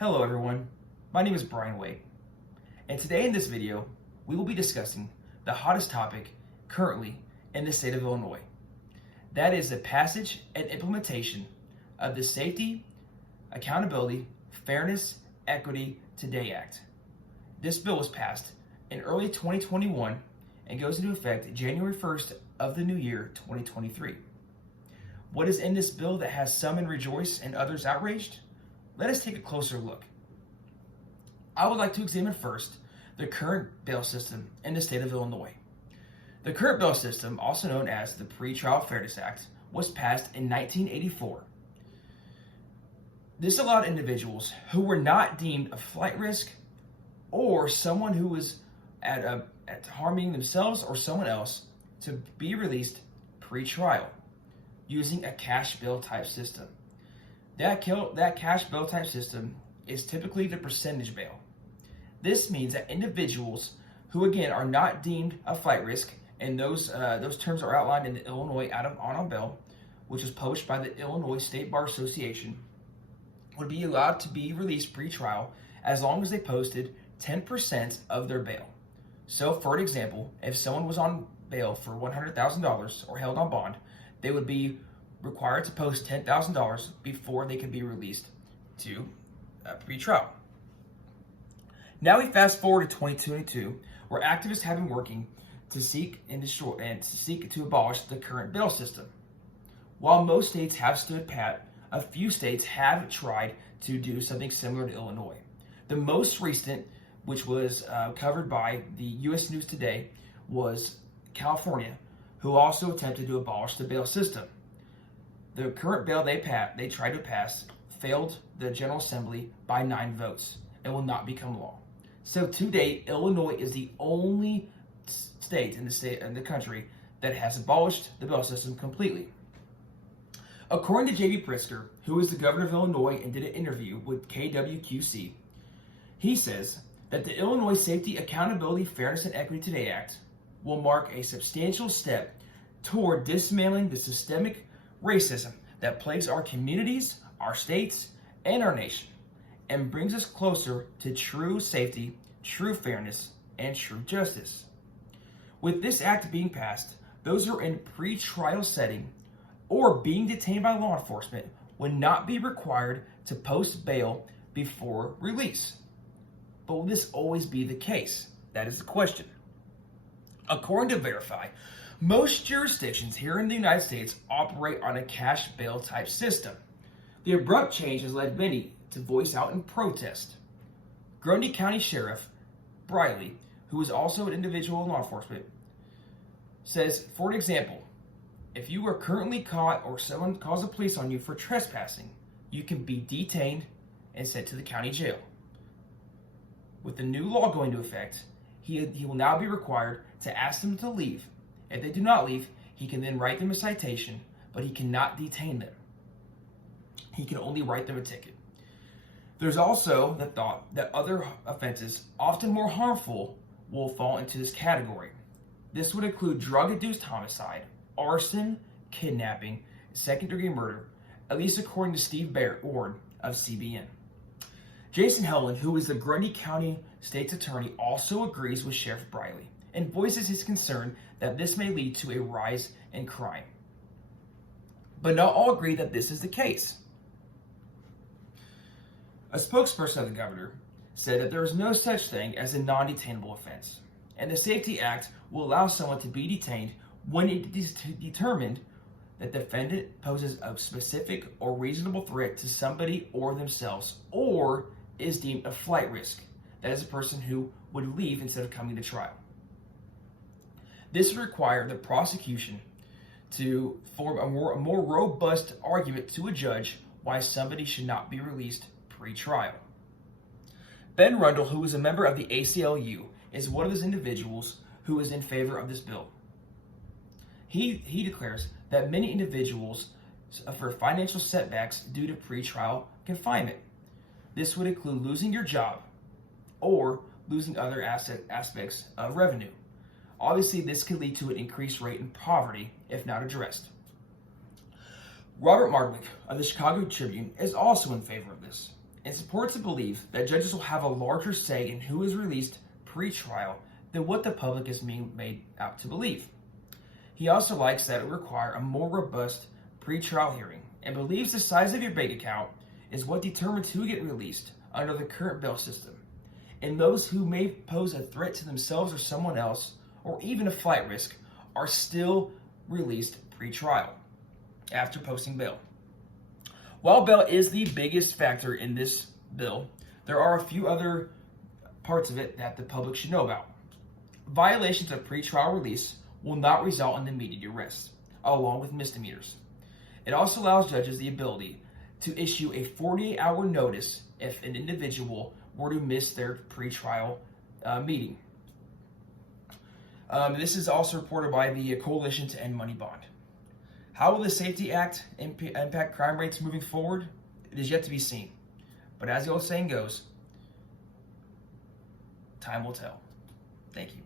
Hello everyone, my name is Brian Wade, and today in this video, we will be discussing the hottest topic currently in the state of Illinois. That is the passage and implementation of the Safety, Accountability, Fairness, Equity Today Act. This bill was passed in early 2021 and goes into effect January 1st of the new year 2023. What is in this bill that has some in rejoice and others outraged? Let us take a closer look. I would like to examine first the current bail system in the state of Illinois. The current bail system, also known as the Pretrial Fairness Act, was passed in 1984. This allowed individuals who were not deemed a flight risk or someone who was at harming themselves or someone else to be released pre-trial using a cash bail type system. That cash bail type system is typically the percentage bail. This means that individuals who, again, are not deemed a flight risk, and those terms are outlined in the Illinois on Bail, which was published by the Illinois State Bar Association, would be allowed to be released pre-trial as long as they posted 10% of their bail. So, for example, if someone was on bail for $100,000 or held on bond, they would be required to post $10,000 before they could be released to pre-trial. Now we fast forward to 2022, where activists have been working to seek to abolish the current bail system. While most states have stood pat, a few states have tried to do something similar to Illinois. The most recent, which was covered by the U.S. News Today, was California, who also attempted to abolish the bail system. The current bill they tried to pass failed the General Assembly by 9 votes and will not become law. So to date, Illinois is the only state in the country that has abolished the bail system completely. According to J.B. Pritzker, who is the governor of Illinois and did an interview with KWQC, he says that the Illinois Safety, Accountability, Fairness, and Equity Today Act will mark a substantial step toward dismantling the systemic racism that plagues our communities, our states, and our nation, and brings us closer to true safety, true fairness, and true justice. With this act being passed, those who are in pre-trial setting or being detained by law enforcement would not be required to post bail before release. But will this always be the case? That is the question. According to Verify, most jurisdictions here in the United States operate on a cash bail type system. The abrupt change has led many to voice out in protest. Grundy County Sheriff Briley, who is also an individual in law enforcement, says, for example, if you are currently caught or someone calls the police on you for trespassing, you can be detained and sent to the county jail. With the new law going into effect, he will now be required to ask them to leave. If they do not leave, he can then write them a citation, but he cannot detain them. He can only write them a ticket. There's also the thought that other offenses, often more harmful, will fall into this category. This would include drug-induced homicide, arson, kidnapping, second-degree murder, at least according to Steve Ward of CBN. Jason Helen, who is the Grundy County State's attorney, also agrees with Sheriff Briley and voices his concern that this may lead to a rise in crime. But not all agree that this is the case. A spokesperson of the governor said that there is no such thing as a non-detainable offense, and the Safety Act will allow someone to be detained when it is determined that the defendant poses a specific or reasonable threat to somebody or themselves, or is deemed a flight risk. That is a person who would leave instead of coming to trial. This would require the prosecution to form a more robust argument to a judge why somebody should not be released pre-trial. Ben Rundle, who is a member of the ACLU, is one of those individuals who is in favor of this bill. He declares that many individuals suffer financial setbacks due to pretrial confinement. This would include losing your job or losing other aspects of revenue. Obviously, this could lead to an increased rate in poverty if not addressed. Robert Mardwick of the Chicago Tribune is also in favor of this. It's important to believe that judges will have a larger say in who is released pre-trial than what the public is being made out to believe. He also likes that it will require a more robust pre-trial hearing and believes the size of your bank account is what determines who get released under the current bail system, and those who may pose a threat to themselves or someone else, or even a flight risk, are still released pre-trial after posting bail. While bail is the biggest factor in this bill, there are a few other parts of it that the public should know about. Violations of pre-trial release will not result in immediate arrest, along with misdemeanors. It also allows judges the ability to issue a 48-hour notice if an individual were to miss their pre-trial meeting. This is also reported by the Coalition to End Money Bond. How will the SAFE-T Act impact crime rates moving forward? It is yet to be seen. But as the old saying goes, time will tell. Thank you.